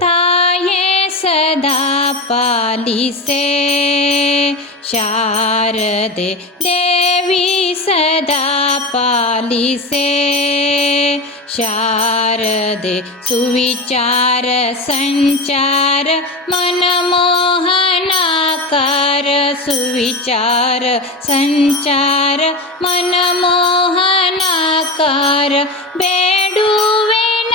ತಾಯೇ ಸದಾ ಪಾಲಿಸೆ. ಶಾರದೆ ದೇವಿ ಸದಾ ಪಾಲಿಸೆ. ಶಾರದೆ ಸುವಿಚಾರ ಸಂಚಾರ ಮನಮೋಹನಾಕಾರ. ಸುವಿಚಾರ ಸಂಚಾರ ಮನಮೋಹನಾಕಾರ. ಬೇಡುವೆ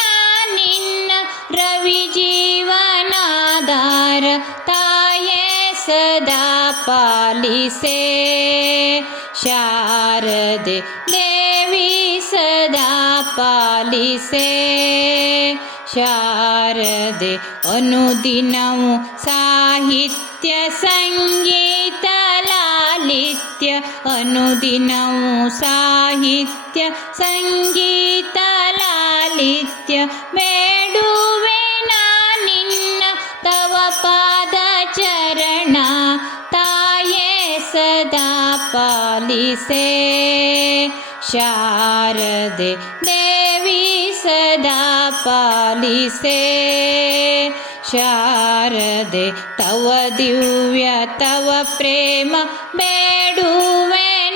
ನಿನ್ನ ರವಿ ಜೀವನಾಧಾರ. ತಾಯೇ ಸದಾ ಪಾಲಿಸೆ. ಶಾರದೆ ದೇವಿ ಸದಾ ಪಾಲಿಸೆ. ಶಾರದೆ ಅನುದಿನವು ಸಾಹಿತ್ಯ ಸಂಗೀತ ಲಾಲಿತ್ಯ. ಅನುದಿನವು ಸಾಹಿತ್ಯ ಸಂಗೀತ ಲಾಲಿತ್ಯ. ಬೇಡುವೆ ನಿನ್ನ ತವ ಪಾದ ಚರಣ. ತಾಯೇ ಸದಾ ಪಾಲಿಸೆ. ಶಾರದೆ ದೇವಿ ಸದಾ ಪಾಲಿಸೆ. ಶಾರದೆ ತವ ದಿವ್ಯ ತವ ಪ್ರೇಮ ಬೇಡುವೆ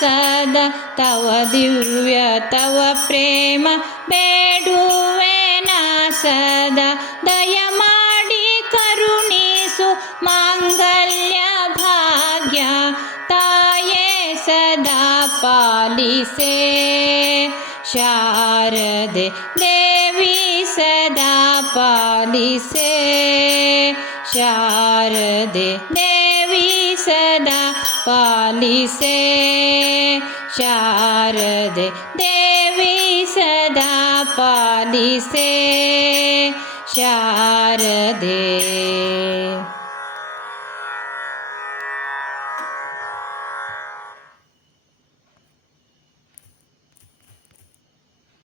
ಸದಾ. ತವ ದಿವ್ಯ ತವ ಪ್ರೇಮ ಬೇಡುವೆ ಸದಾ. ದಯ ಮಾಡಿ ಕರುಣಿಸು ಮಾಂಗಲ್ಯ ಭಾಗ್ಯ. ತಾಯೇ ಸದಾ ಪಾಲಿಸೆ. ಶಾರದೆ ದೇವಿ ಸದಾ ಪಾಲಿಸೆ. ಶಾರದೆ ದೇವಿ ಸದಾ ಪಾಲಿಸೆ. ಶಾರದೆ ದೇವಿ ಸದಾ ಪಾಲಿಸೆ. ಶಾರದೆ